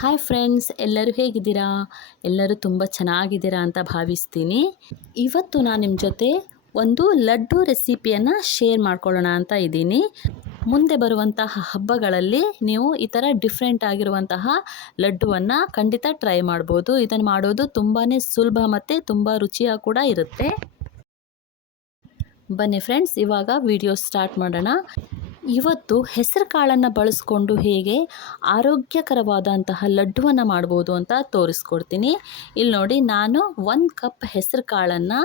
Hi friends, ಎಲ್ಲರೂ ಹೇಗಿದ್ದೀರಾ? ಎಲ್ಲರೂ ತುಂಬ ಚೆನ್ನಾಗಿದ್ದೀರಾ ಅಂತ ಭಾವಿಸ್ತೀನಿ. ಇವತ್ತು ನಾನು ನಿಮ್ಮ ಜೊತೆ ಒಂದು ಲಡ್ಡು ರೆಸಿಪಿಯನ್ನು ಶೇರ್ ಮಾಡ್ಕೊಳ್ಳೋಣ ಅಂತ ಇದ್ದೀನಿ. ಮುಂದೆ ಬರುವಂತಹ ಹಬ್ಬಗಳಲ್ಲಿ ನೀವು ಈ ಥರ ಡಿಫ್ರೆಂಟ್ ಆಗಿರುವಂತಹ ಲಡ್ಡುವನ್ನು ಖಂಡಿತ ಟ್ರೈ ಮಾಡ್ಬೋದು. ಇದನ್ನು ಮಾಡೋದು ತುಂಬಾ ಸುಲಭ ಮತ್ತು ತುಂಬ ರುಚಿಯಾಗಿ ಕೂಡ ಇರುತ್ತೆ. ಬನ್ನಿ ಫ್ರೆಂಡ್ಸ್, ಇವಾಗ ವಿಡಿಯೋ ಸ್ಟಾರ್ಟ್ ಮಾಡೋಣ. ಇವತ್ತು ಹೆಸರು ಕಾಳನ್ನು ಬಳಸ್ಕೊಂಡು ಹೇಗೆ ಆರೋಗ್ಯಕರವಾದಂತಹ ಲಡ್ಡುವನ್ನು ಮಾಡ್ಬೋದು ಅಂತ ತೋರಿಸ್ಕೊಡ್ತೀನಿ. ಇಲ್ಲಿ ನೋಡಿ, ನಾನು 1 ಕಪ್ ಹೆಸರು ಕಾಳನ್ನು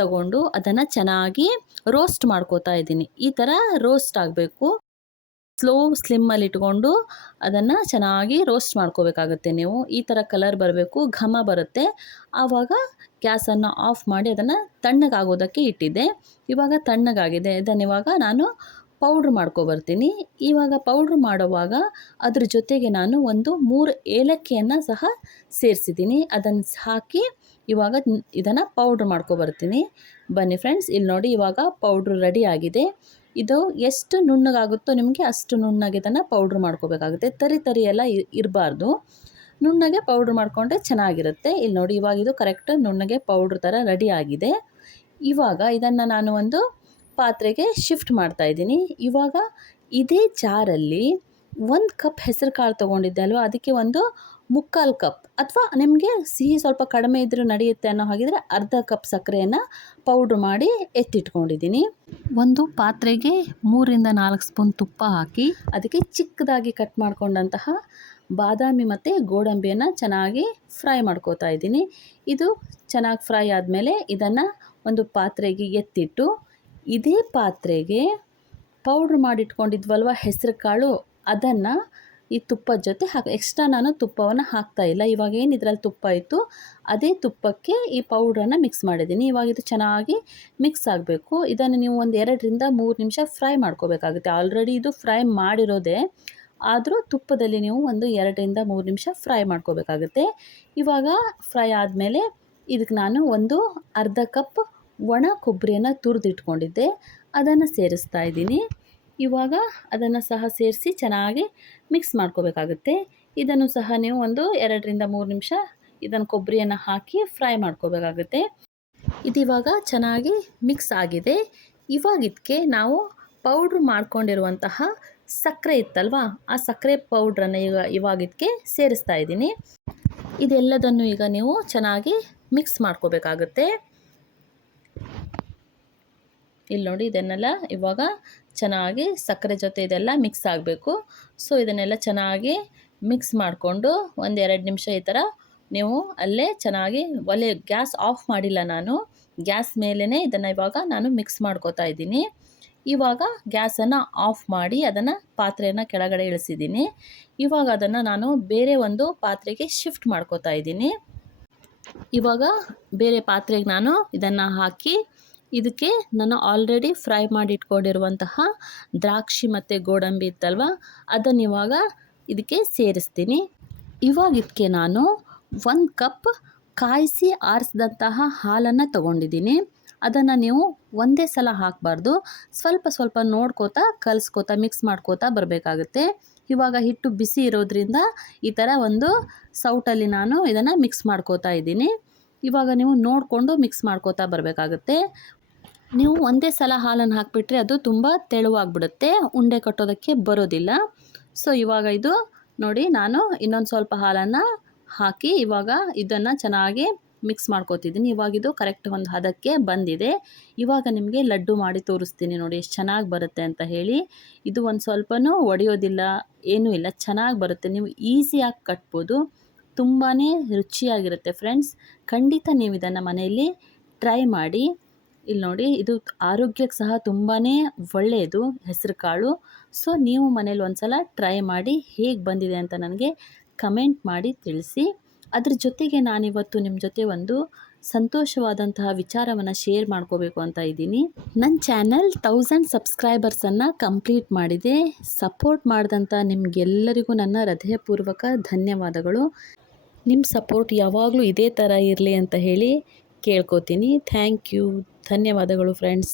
ತಗೊಂಡು ಅದನ್ನು ಚೆನ್ನಾಗಿ ರೋಸ್ಟ್ ಮಾಡ್ಕೋತಾ ಇದ್ದೀನಿ. ಈ ಥರ ರೋಸ್ಟ್ ಆಗಬೇಕು. ಸ್ಲಿಮ್ಮಲ್ಲಿ ಇಟ್ಕೊಂಡು ಅದನ್ನು ಚೆನ್ನಾಗಿ ರೋಸ್ಟ್ ಮಾಡ್ಕೋಬೇಕಾಗುತ್ತೆ. ನೀವು ಈ ಥರ ಕಲರ್ ಬರಬೇಕು, ಘಮ ಬರುತ್ತೆ. ಆವಾಗ ಗ್ಯಾಸನ್ನು ಆಫ್ ಮಾಡಿ ಅದನ್ನು ತಣ್ಣಗಾಗೋದಕ್ಕೆ ಇಟ್ಟಿದ್ದೆ. ಇವಾಗ ತಣ್ಣಗಾಗಿದೆ. ಇದನ್ನು ಇವಾಗ ನಾನು ಪೌಡ್ರ್ ಮಾಡ್ಕೊಬರ್ತೀನಿ. ಇವಾಗ ಪೌಡ್ರ್ ಮಾಡುವಾಗ ಅದ್ರ ಜೊತೆಗೆ ನಾನು ಒಂದು 3 ಏಲಕ್ಕಿಯನ್ನು ಸಹ ಸೇರಿಸಿದ್ದೀನಿ. ಅದನ್ನು ಹಾಕಿ ಇವಾಗ ಇದನ್ನು ಪೌಡ್ರ್ ಮಾಡ್ಕೊಬರ್ತೀನಿ. ಬನ್ನಿ ಫ್ರೆಂಡ್ಸ್, ಇಲ್ಲಿ ನೋಡಿ, ಇವಾಗ ಪೌಡ್ರ್ ರೆಡಿ ಆಗಿದೆ. ಇದು ಎಷ್ಟು ನುಣ್ಣಗಾಗುತ್ತೋ ನಿಮಗೆ ಅಷ್ಟು ನುಣ್ಣಗೆ ಇದನ್ನು ಪೌಡ್ರ್ ಮಾಡ್ಕೋಬೇಕಾಗುತ್ತೆ. ತರಿ ಎಲ್ಲ ಇರಬಾರ್ದು. ನುಣ್ಣಗೆ ಪೌಡ್ರ್ ಮಾಡಿಕೊಂಡ್ರೆ ಚೆನ್ನಾಗಿರುತ್ತೆ. ಇಲ್ಲಿ ನೋಡಿ, ಇವಾಗ ಇದು ಕರೆಕ್ಟ್ ನುಣ್ಣಗೆ ಪೌಡ್ರ್ ಥರ ರೆಡಿ ಆಗಿದೆ. ಇವಾಗ ಇದನ್ನು ನಾನು ಒಂದು ಪಾತ್ರೆಗೆ ಶಿಫ್ಟ್ ಮಾಡ್ತಾಯಿದ್ದೀನಿ. ಇವಾಗ ಇದೇ ಜಾರಲ್ಲಿ 1 ಕಪ್ ಹೆಸರು ಕಾಳು ತೊಗೊಂಡಿದ್ದೆ ಅಲ್ವಾ, ಅದಕ್ಕೆ ಒಂದು 3/4 ಕಪ್, ಅಥವಾ ನಿಮಗೆ ಸಿಹಿ ಸ್ವಲ್ಪ ಕಡಿಮೆ ಇದ್ದರೂ ನಡೆಯುತ್ತೆ ಅನ್ನೋ ಹಾಗಿದ್ರೆ ಅರ್ಧ ಕಪ್ ಸಕ್ಕರೆಯನ್ನು ಪೌಡ್ರ್ ಮಾಡಿ ಎತ್ತಿಟ್ಕೊಂಡಿದ್ದೀನಿ. ಒಂದು ಪಾತ್ರೆಗೆ 3-4 ಸ್ಪೂನ್ ತುಪ್ಪ ಹಾಕಿ ಅದಕ್ಕೆ ಚಿಕ್ಕದಾಗಿ ಕಟ್ ಮಾಡ್ಕೊಂಡಂತಹ ಬಾದಾಮಿ ಮತ್ತು ಗೋಡಂಬಿಯನ್ನು ಚೆನ್ನಾಗಿ ಫ್ರೈ ಮಾಡ್ಕೋತಾ ಇದ್ದೀನಿ. ಇದು ಚೆನ್ನಾಗಿ ಫ್ರೈ ಆದಮೇಲೆ ಇದನ್ನು ಒಂದು ಪಾತ್ರೆಗೆ ಎತ್ತಿಟ್ಟು ಇದೇ ಪಾತ್ರೆಗೆ ಪೌಡ್ರ್ ಮಾಡಿಟ್ಕೊಂಡಿದ್ವಲ್ವ ಹೆಸರು ಕಾಳು, ಅದನ್ನು ಈ ತುಪ್ಪದ ಜೊತೆ ಎಕ್ಸ್ಟ್ರಾ ನಾನು ತುಪ್ಪವನ್ನು ಹಾಕ್ತಾಯಿಲ್ಲ. ಇವಾಗ ಏನು ಇದರಲ್ಲಿ ತುಪ್ಪ ಇತ್ತು ಅದೇ ತುಪ್ಪಕ್ಕೆ ಈ ಪೌಡ್ರನ್ನು ಮಿಕ್ಸ್ ಮಾಡಿದ್ದೀನಿ. ಇವಾಗ ಇದು ಚೆನ್ನಾಗಿ ಮಿಕ್ಸ್ ಆಗಬೇಕು. ಇದನ್ನು ನೀವು ಒಂದು 2-3 ನಿಮಿಷ ಫ್ರೈ ಮಾಡ್ಕೋಬೇಕಾಗುತ್ತೆ. ಆಲ್ರೆಡಿ ಇದು ಫ್ರೈ ಮಾಡಿರೋದೇ, ಆದರೂ ತುಪ್ಪದಲ್ಲಿ ನೀವು ಒಂದು 2-3 ನಿಮಿಷ ಫ್ರೈ ಮಾಡ್ಕೋಬೇಕಾಗುತ್ತೆ. ಇವಾಗ ಫ್ರೈ ಆದಮೇಲೆ ಇದಕ್ಕೆ ನಾನು ಒಂದು ಅರ್ಧ ಕಪ್ ಒಣ ಕೊಬ್ಬರಿಯನ್ನು ತುರಿದಿಟ್ಕೊಂಡಿದ್ದೆ, ಅದನ್ನು ಸೇರಿಸ್ತಾ ಇದ್ದೀನಿ. ಇವಾಗ ಅದನ್ನು ಸಹ ಸೇರಿಸಿ ಚೆನ್ನಾಗಿ ಮಿಕ್ಸ್ ಮಾಡ್ಕೋಬೇಕಾಗುತ್ತೆ. ಇದನ್ನು ಸಹ ನೀವು ಒಂದು 2-3 ನಿಮಿಷ ಇದನ್ನು ಕೊಬ್ಬರಿಯನ್ನು ಹಾಕಿ ಫ್ರೈ ಮಾಡ್ಕೋಬೇಕಾಗುತ್ತೆ. ಇದಿವಾಗ ಚೆನ್ನಾಗಿ ಮಿಕ್ಸ್ ಆಗಿದೆ. ಇವಾಗ ಇದಕ್ಕೆ ನಾವು ಪೌಡ್ರ್ ಮಾಡ್ಕೊಂಡಿರುವಂತಹ ಸಕ್ಕರೆ ಇತ್ತಲ್ವ, ಆ ಸಕ್ಕರೆ ಪೌಡ್ರನ್ನು ಇವಾಗ ಇದಕ್ಕೆ ಸೇರಿಸ್ತಾ ಇದ್ದೀನಿ. ಇದೆಲ್ಲದನ್ನು ಈಗ ನೀವು ಚೆನ್ನಾಗಿ ಮಿಕ್ಸ್ ಮಾಡ್ಕೋಬೇಕಾಗುತ್ತೆ. ಇಲ್ಲಿ ನೋಡಿ, ಇದನ್ನೆಲ್ಲ ಇವಾಗ ಚೆನ್ನಾಗಿ ಸಕ್ಕರೆ ಜೊತೆ ಇದೆಲ್ಲ ಮಿಕ್ಸ್ ಆಗಬೇಕು. ಸೊ ಇದನ್ನೆಲ್ಲ ಚೆನ್ನಾಗಿ ಮಿಕ್ಸ್ ಮಾಡಿಕೊಂಡು 1-2 ನಿಮಿಷ ಈ ಥರ ನೀವು ಅಲ್ಲೇ ಚೆನ್ನಾಗಿ ಗ್ಯಾಸ್ ಆಫ್ ಮಾಡಿಲ್ಲ ನಾನು, ಗ್ಯಾಸ್ ಮೇಲೇ ಇದನ್ನು ಇವಾಗ ನಾನು ಮಿಕ್ಸ್ ಮಾಡ್ಕೋತಾ ಇದ್ದೀನಿ. ಇವಾಗ ಗ್ಯಾಸನ್ನು ಆಫ್ ಮಾಡಿ ಅದನ್ನು ಪಾತ್ರೆಯನ್ನು ಕೆಳಗಡೆ ಇಳಿಸಿದ್ದೀನಿ. ಇವಾಗ ಅದನ್ನು ನಾನು ಬೇರೆ ಒಂದು ಪಾತ್ರೆಗೆ ಶಿಫ್ಟ್ ಮಾಡ್ಕೋತಾ ಇದ್ದೀನಿ. ಇವಾಗ ಬೇರೆ ಪಾತ್ರೆಗೆ ನಾನು ಇದನ್ನು ಹಾಕಿ ಇದಕ್ಕೆ ನಾನು ಆಲ್ರೆಡಿ ಫ್ರೈ ಮಾಡಿ ಇಟ್ಕೊಂಡಿರುವಂತಹ ದ್ರಾಕ್ಷಿ ಮತ್ತು ಗೋಡಂಬಿ ಇತ್ತಲ್ವ, ಅದನ್ನು ಇವಾಗ ಇದಕ್ಕೆ ಸೇರಿಸ್ತೀನಿ. ಇವಾಗ ಇದಕ್ಕೆ ನಾನು 1 ಕಪ್ ಕಾಯಿಸಿ ಆರಿಸಿದಂತಹ ಹಾಲನ್ನು ತೊಗೊಂಡಿದ್ದೀನಿ. ಅದನ್ನು ನೀವು ಒಂದೇ ಸಲ ಹಾಕಬಾರ್ದು, ಸ್ವಲ್ಪ ಸ್ವಲ್ಪ ನೋಡ್ಕೋತಾ ಕಲಿಸ್ಕೋತಾ ಮಿಕ್ಸ್ ಮಾಡ್ಕೋತಾ ಬರಬೇಕಾಗುತ್ತೆ. ಇವಾಗ ಹಿಟ್ಟು ಬಿಸಿ ಇರೋದ್ರಿಂದ ಈ ಥರ ಒಂದು ಸೌಟಲ್ಲಿ ನಾನು ಇದನ್ನು ಮಿಕ್ಸ್ ಮಾಡ್ಕೋತಾ ಇದ್ದೀನಿ. ಇವಾಗ ನೀವು ನೋಡಿಕೊಂಡು ಮಿಕ್ಸ್ ಮಾಡ್ಕೋತಾ ಬರಬೇಕಾಗುತ್ತೆ. ನೀವು ಒಂದೇ ಸಲ ಹಾಲನ್ನು ಹಾಕಿಬಿಟ್ರೆ ಅದು ತುಂಬ ತೆಳುವಾಗಿಬಿಡುತ್ತೆ, ಉಂಡೆ ಕಟ್ಟೋದಕ್ಕೆ ಬರೋದಿಲ್ಲ. ಸೊ ಇವಾಗ ಇದು ನೋಡಿ, ನಾನು ಇನ್ನೊಂದು ಸ್ವಲ್ಪ ಹಾಲನ್ನು ಹಾಕಿ ಇವಾಗ ಇದನ್ನು ಚೆನ್ನಾಗಿ ಮಿಕ್ಸ್ ಮಾಡ್ಕೋತಿದ್ದೀನಿ. ಇವಾಗ ಇದು ಕರೆಕ್ಟ್ ಒಂದು ಹದಕ್ಕೆ ಬಂದಿದೆ. ಇವಾಗ ನಿಮಗೆ ಲಡ್ಡು ಮಾಡಿ ತೋರಿಸ್ತೀನಿ ನೋಡಿ ಎಷ್ಟು ಚೆನ್ನಾಗಿ ಬರುತ್ತೆ ಅಂತ ಹೇಳಿ. ಇದು ಒಂದು ಸ್ವಲ್ಪನೂ ಒಡೆಯೋದಿಲ್ಲ, ಏನೂ ಇಲ್ಲ, ಚೆನ್ನಾಗಿ ಬರುತ್ತೆ. ನೀವು ಈಸಿಯಾಗಿ ಕಟ್ಬೋದು, ತುಂಬಾ ರುಚಿಯಾಗಿರುತ್ತೆ ಫ್ರೆಂಡ್ಸ್. ಖಂಡಿತ ನೀವು ಇದನ್ನು ಮನೆಯಲ್ಲಿ ಟ್ರೈ ಮಾಡಿ. ಇಲ್ಲಿ ನೋಡಿ, ಇದು ಆರೋಗ್ಯಕ್ಕೆ ಸಹ ತುಂಬಾ ಒಳ್ಳೆಯದು ಹೆಸರು ಕಾಳು. ಸೊ ನೀವು ಮನೇಲಿ ಒಂದು ಸಲ ಟ್ರೈ ಮಾಡಿ ಹೇಗೆ ಬಂದಿದೆ ಅಂತ ನನಗೆ ಕಮೆಂಟ್ ಮಾಡಿ ತಿಳಿಸಿ. ಅದ್ರ ಜೊತೆಗೆ ನಾನಿವತ್ತು ನಿಮ್ಮ ಜೊತೆ ಒಂದು ಸಂತೋಷವಾದಂತಹ ವಿಚಾರವನ್ನು ಶೇರ್ ಮಾಡ್ಕೋಬೇಕು ಅಂತ ಇದ್ದೀನಿ. ನನ್ನ ಚಾನಲ್ 1000 ಸಬ್ಸ್ಕ್ರೈಬರ್ಸನ್ನು ಕಂಪ್ಲೀಟ್ ಮಾಡಿದೆ. ಸಪೋರ್ಟ್ ಮಾಡಿದಂಥ ನಿಮಗೆಲ್ಲರಿಗೂ ನನ್ನ ಹೃದಯಪೂರ್ವಕ ಧನ್ಯವಾದಗಳು. ನಿಮ್ಮ ಸಪೋರ್ಟ್ ಯಾವಾಗಲೂ ಇದೇ ಥರ ಇರಲಿ ಅಂತ ಹೇಳಿ ಕೇಳ್ಕೊತೀನಿ. Thank you. ಧನ್ಯವಾದಗಳು ಫ್ರೆಂಡ್ಸ್.